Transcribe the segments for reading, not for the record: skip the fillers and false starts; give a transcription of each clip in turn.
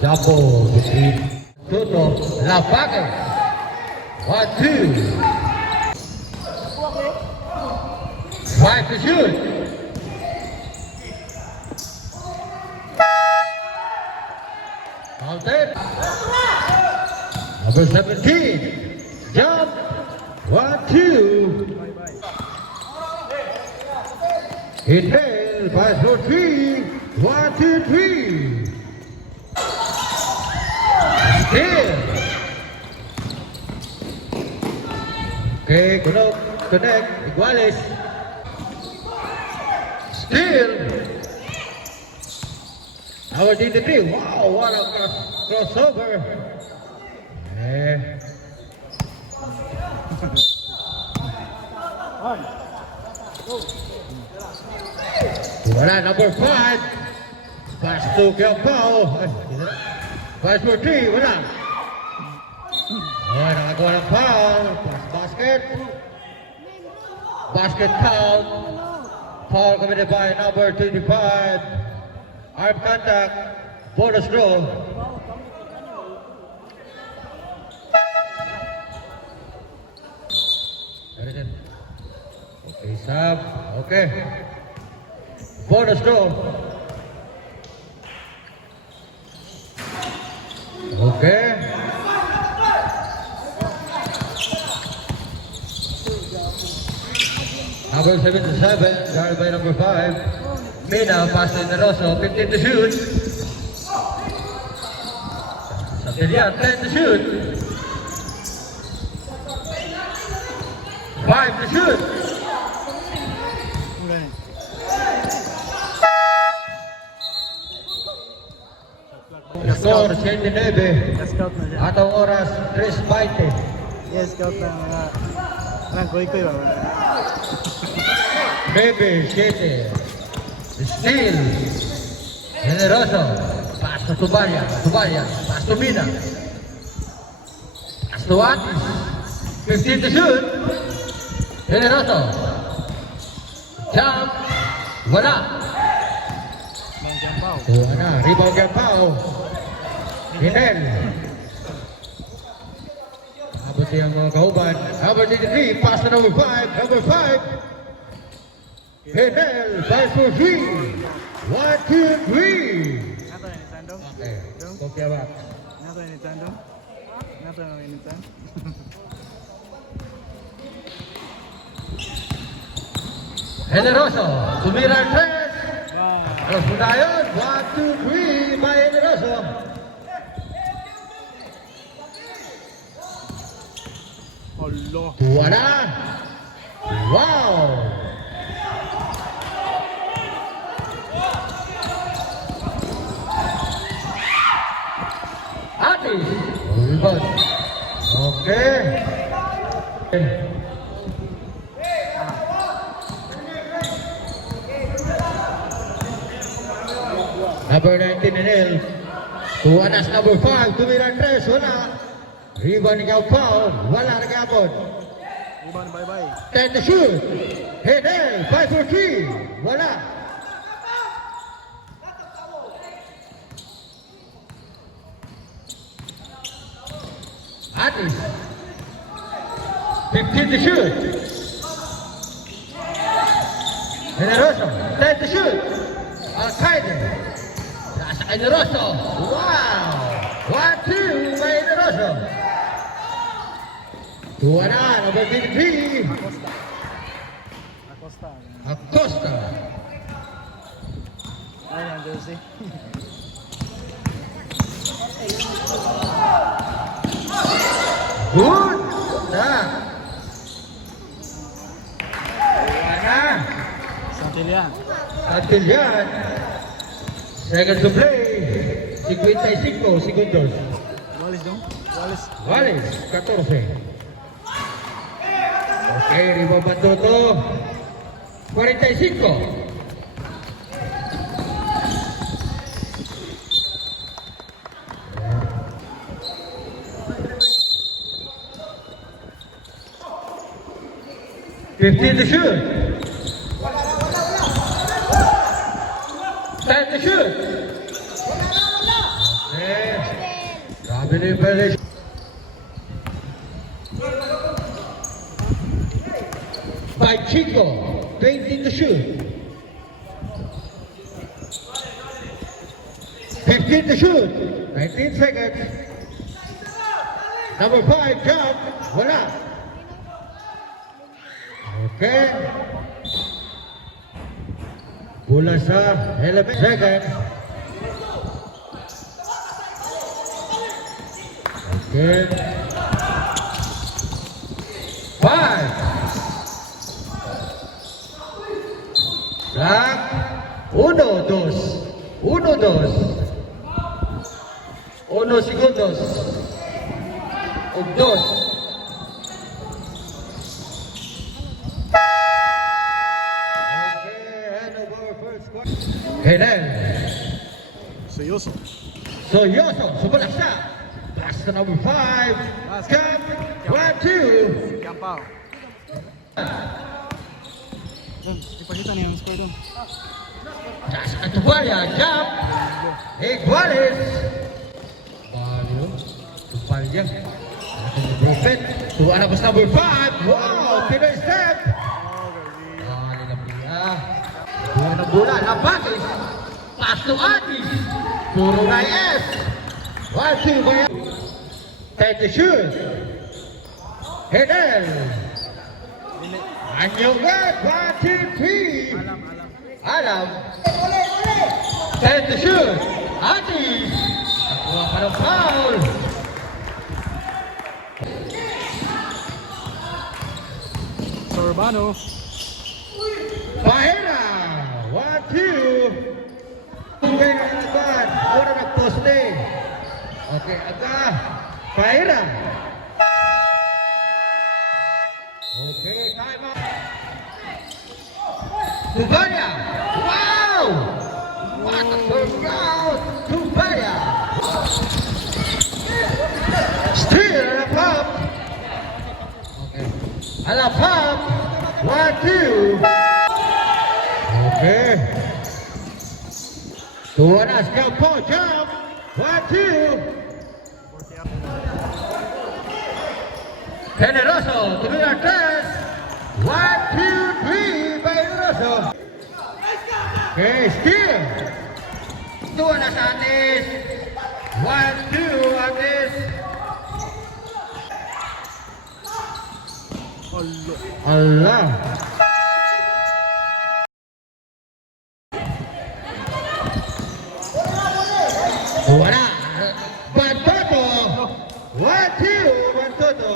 Double between Toto Lapaga. 1-2. 5 to shoot. Counted. Number 17. Jump. 1-2. Inhale. 5-4-3. 1-2-3. Still. Okay, connect. Iguales. Still. Our DD3. Wow, what a crossover. Wala, number 5. Pass to Kiapao. Pass for 3, wala. Oh, nakagawa ng foul. Pass basket. Basket count. Foul committed by number 25. Arm contact. Bonus throw. Okay, sub. Okay. Bonus throw. Okay. Number 77, guarded by number 5. Mina, pass to Neroso, 15 to shoot. Santillan, 10 to shoot. 5 to shoot. Score, 89. Atong oras, 3:20. Yes, scout ng koy-koy ba? Bebe, 7. Steal. Generoso. Pass to Tubalia. Pass to Mina. Pass to Atis. 15 to shoot. Generoso. Jump. Wala. Wala. Rebound Gampao. Hinel. Abot yung mga kauban. Number 83. Pass to number 5. Number 5. Hinel. 5 for 3. 1, 2, 3. Nato ni Sandong? Okay. Okay ba? Nato ni Sandong? Nato ni Sandong? Generoso. Tumira ang 3. Wow. Alas po na yun. 1, 2, 3. By Generoso. Allah. Tuwa na. Wow. Atis. Rebound. Okay. Number 19 Enel. Tuwanas number 5. Tumira 3. Wala. Rebound ikaw foul. Wala nag-abot. Iban, bye-bye. 10 to shoot. Enel. 5 for 3. Wala. Atis. 15 to shoot. Generoso. 10 to shoot. Alcaide. Nasa kay Generoso. Wow! 1-2 by Generoso. Tuwa na. Number 23. Acosta. Acosta. Ay, ang jersey. Good. Na. Tuwa na. Santillan. Santillan. Second to play. 55 segundos. Walis dong. Walis. Vales, 14. Okay, rebound Bandoto. 45. Fifteen to shoot. 10 to shoot. Okay. Available. By Chico, 20 to shoot. 15 to shoot. 19 seconds. Number 5, jump. Wala. Okay. Bola sa 11 seconds. Okay. 5. Black. 1, 2. 1, 2. 1 segundos. O 2. Helen. Seryoso. Soyoso. Subalak siya. Pass to number 5. Jump. 1, 2. Kampaw. Ipakita niya ang score doon. Das Antubalia. Jump. Iguales. Bayo. Tupalia. Prophet. To Anabas number 5. Wow. Pinoy step. Bali na pia. Buwan ng bola. Labagis. Pass to Atis. Puro na S. 1, 2. Baya. Time to shoot. Hedel. Anyongan. 1, 2, 3. Alam. Time to shoot. Atis. Nakuha pa ng foul. Sorbano. Paera. 1, 2. Tuwin ang laban. Ora nagposte. Okay, aga. Paera. Okay, time out. Tubaya. Wow! What a turnout. Tubaya. Steal and a pop. Okay. And a pop. 1, 2. Okay. Tuanas Campo jump. 1, 2. Generoso. Tumira 3. 1, 2, 3. By Generoso. Okay, steal. Tuanas Atis. 1, 2. Atis. Allah. Wala. Bantoto. 1, 2. Bantoto.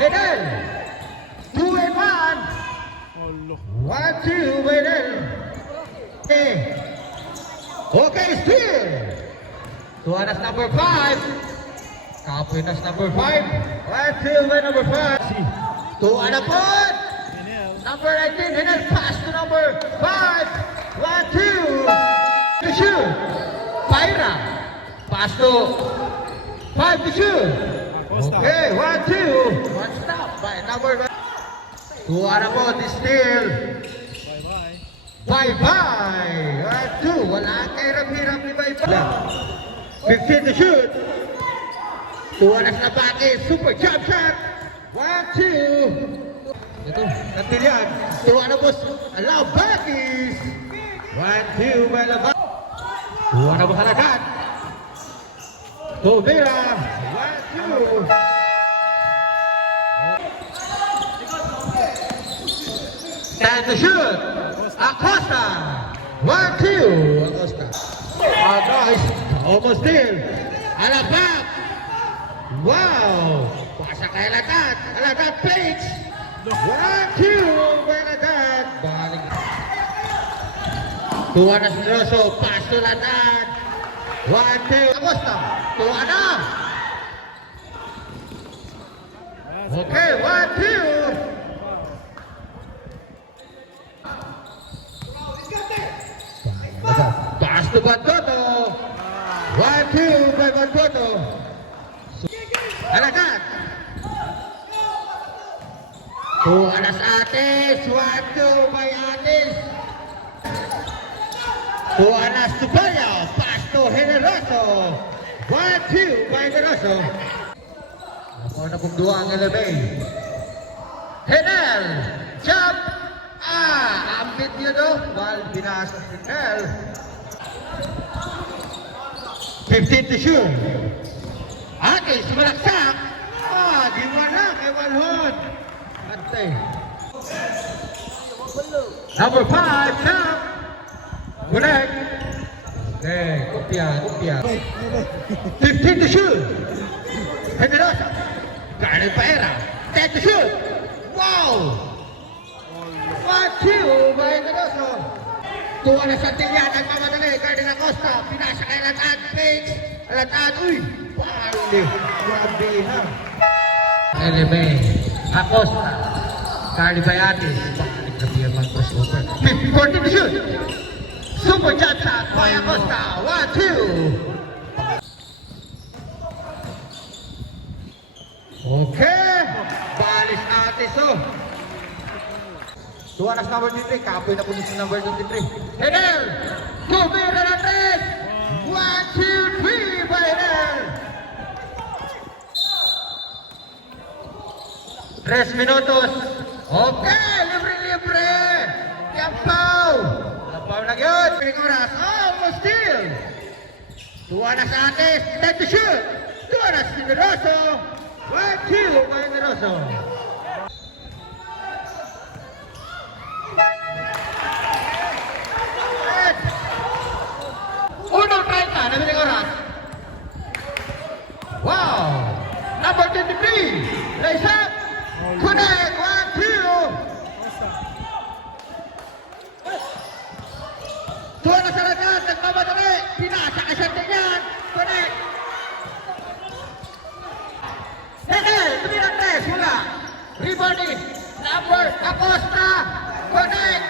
Bedel. 2 and 1. Olo. 1, 2. Bedel. Okay. Okay, still. Tuanas number 5. Kapitas number 5. 1, 2 by number 5. Tuana pot. Number 19. Hinel pass to number 5. 1, 2. To shoot. Paira. Pass to 5 to shoot. Okay, 1, 2. One stop by number 1. Tuana pot is still. Bye-bye. Bye-bye. 1, 2. Wala kay hirap-hirap ni bye-bye. 15 to shoot. Tuanas na baki. Super jump shot. 1, 2. Ito, Katilyan. Tuana boss. Allow bakis. 1, 2. By Laban. Tuana mo halagan. Tobira. 1, 2. Time to shoot. Acosta. 1, 2. Acosta. Guys. Almost there. Alabak. Wow. Pasa kay Alagat. Alagat plates. 1, 2. By Alagat. Balik. Tuana si Rosso. Pass to Alagat. 1, 2. Acosta. Tuana. Okay. 1, 2. Pass to Bantoto. 1, 2 by Bantoto. Alagat. Tuanas Atis. 1, 2 by Atis. Tuanas Tubaya. Pass to Generoso. 1-2 by Generoso. Ako na kung duwa ang LMA. Henel, jump. Ambit niya do. Bal binasa si Henel. 15 to shoot. Okay, sumalaksak. Di mo na kay Walhon. Ante. Number 5, jump. Connect. Okay, kopya. 15 to shoot. Generoso. Galing pa era. 10 to shoot. Wow! 1-2 by Generoso. Tuwa na sa tingyan ang mamadali. Cardinal Acosta. Pinasa kay Lataan. Page. Lataan. Uy! Pali. Grabe ha. LMA. Acosta. Cardi Bayatis. Balik na biya mag-crossover. 14 to shoot. Super jump shot by Acosta. 1-2. Okay. Balis atis oh. Tuwa na sa number 23. Kapoy na po sa number 23. Henel. Kumira na 3. 1-2-3 by Henel. 3 minutos. Okay. Libre. Yampaw. Yampaw na yun. Piniguras. Almost still. Tuwa na sa atis. 10 to shoot. Tuwa na si Generoso. 1-2 by Generoso. Unang 30 na Piniguras. Wow. Number 23. Lays up. Connect. 1-2. Tuwa na sa lagat. Nagmamadali. Pinasa ka sa tingnan. Connect. Henel, tumira 3, wala. Rebounding, number, Acosta, connect.